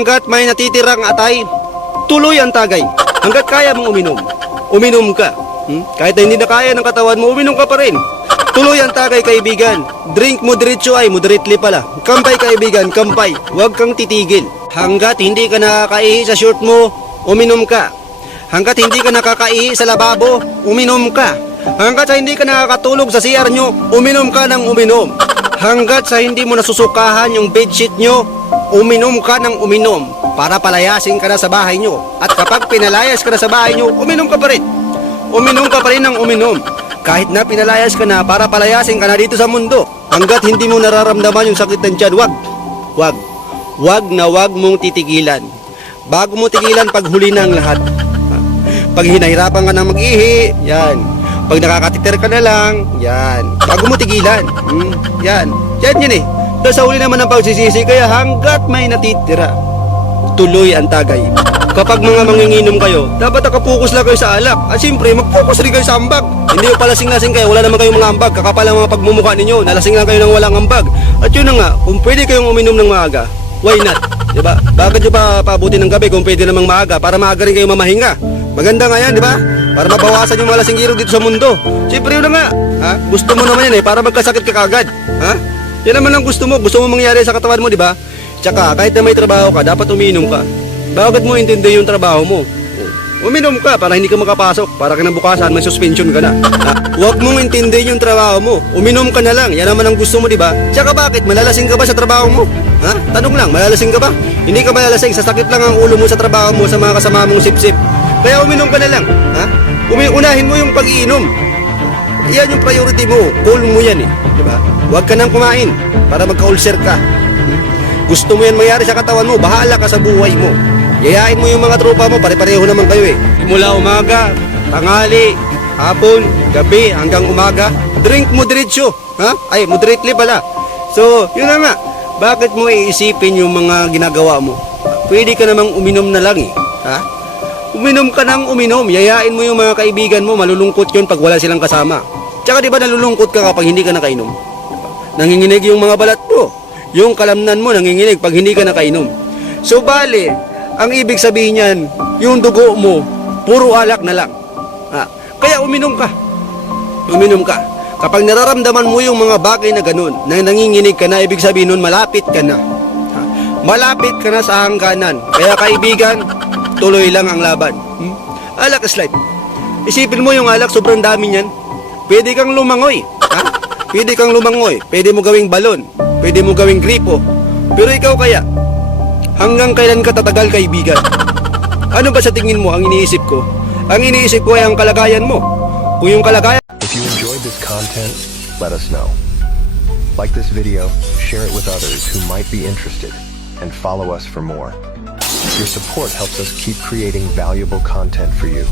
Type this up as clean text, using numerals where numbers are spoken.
Hanggat may natitirang atay, tuloy ang tagay. Hanggat kaya mong uminom, uminom ka. Kahit na hindi na kaya ng katawan mo, uminom ka pa rin. Tuloy ang tagay, kaibigan. Drink moderately ay moderately pala. Kampay, kaibigan, kampay. Huwag kang titigil. Hanggat hindi ka nakakaihi sa short mo, uminom ka. Hanggat hindi ka nakakaihi sa lababo, uminom ka. Hanggat sa hindi ka nakakatulog sa CR nyo, uminom ka ng uminom. Hanggat sa hindi mo nasusukahan yung bedsheet nyo, uminom ka ng uminom para palayasin ka na sa bahay nyo. At kapag pinalayas ka na sa bahay nyo, uminom ka pa rin. Uminom ka pa rin ng uminom. Kahit na pinalayas ka na para palayasin ka na dito sa mundo. Hanggat hindi mo nararamdaman yung sakit ng tiyan, wag na wag mong titigilan. Bago mo tigilan, paghuli na ang lahat. Pag hinahirapan ka na mag-ihi, yan. Pag nakakatiter ka na lang, yan. Bago mo tigilan, yan. Yan eh. Dahil sa huli naman ang pagsisisi, kaya hanggat may natitira, tuloy ang tagay. Kapag mga manginginom kayo, dapat nakapokus lang kayo sa alak. At siyempre, mag-focus rin kayo sa ambag. Hindi yung palasing-lasing kayo, wala naman kayong mga ambag. Kakapal ang mga pagmumukha ninyo, nalasing lang kayo ng walang ambag. At yun na nga, kung pwede kayong uminom ng maaga, why not? Diba? Bakit nyo pa pabuti ng gabi kung pwede namang maaga para maaga rin kayo mamahinga? Maganda nga yan, di ba? Para mabawasan yung mga lasinggero dito sa mundo. Siyempre yun na nga. Ha? Gusto mo naman yan para magkasakit ka kagad. Ha? Yan naman ang gusto mo. Gusto mo mangyari sa katawan mo, di ba? Tsaka kahit na may trabaho ka, dapat uminom ka. Bakit mo intindi yung trabaho mo? Uminom ka para hindi ka makapasok. Para kinabukasan, may suspension ka na. Huwag mong intindi yung trabaho mo. Uminom ka na lang. Yan naman ang gusto mo, di ba? Tsaka bakit? Malalasing ka ba sa trabaho mo? Ha? Tanong lang, malalasing ka ba? Hindi ka malalasing. Sasakit lang ang ulo mo sa trabaho mo, sa mga kasama mong sip-sip. Kaya uminom ka na lang. Ha? Unahin mo yung pag-iinom. Yan yung priority mo. Goal mo yan eh. Diba? Huwag ka nang kumain para magka-ulcer ka. Gusto mo yan mangyari sa katawan mo, bahala ka sa buhay mo. Yayain mo yung mga tropa mo, pare-pareho naman kayo eh. Mula umaga, tanghali, hapon, gabi, hanggang umaga, drink moderately. Ha? Ay, moderately pala. So, yun na nga. Bakit mo iisipin yung mga ginagawa mo? Pwede ka namang uminom na lang eh. Ha? Uminom ka ng uminom. Yayain mo yung mga kaibigan mo, malulungkot yun pag wala silang kasama. Tsaka diba nalulungkot ka kapag hindi ka nakainom? Nanginginig yung mga balat mo. Yung kalamnan mo nanginginig pag hindi ka nakainom. So bale, ang ibig sabihin niyan, yung dugo mo, puro alak na lang. Ha? Kaya uminom ka. Uminom ka. Kapag nararamdaman mo yung mga bagay na ganun, na nanginginig ka na, ibig sabihin nun, malapit ka na. Ha? Malapit ka na sa hangganan. Kaya kaibigan, tuloy lang ang laban. Alak is life. Isipin mo yung alak, sobrang dami niyan. Pwede kang lumangoy. Ha? Pwede kang lumangoy. Pwede mo gawing balon. Pwede mo gawing gripo. Pero ikaw kaya, hanggang kailan ka tatagal, kaibigan? Ano ba sa tingin mo ang iniisip ko? Ang iniisip ko ay ang kalagayan mo. Kung yung kalagayan... If you enjoyed this content, let us know. Like this video, share it with others who might be interested, and follow us for more. Your support helps us keep creating valuable content for you.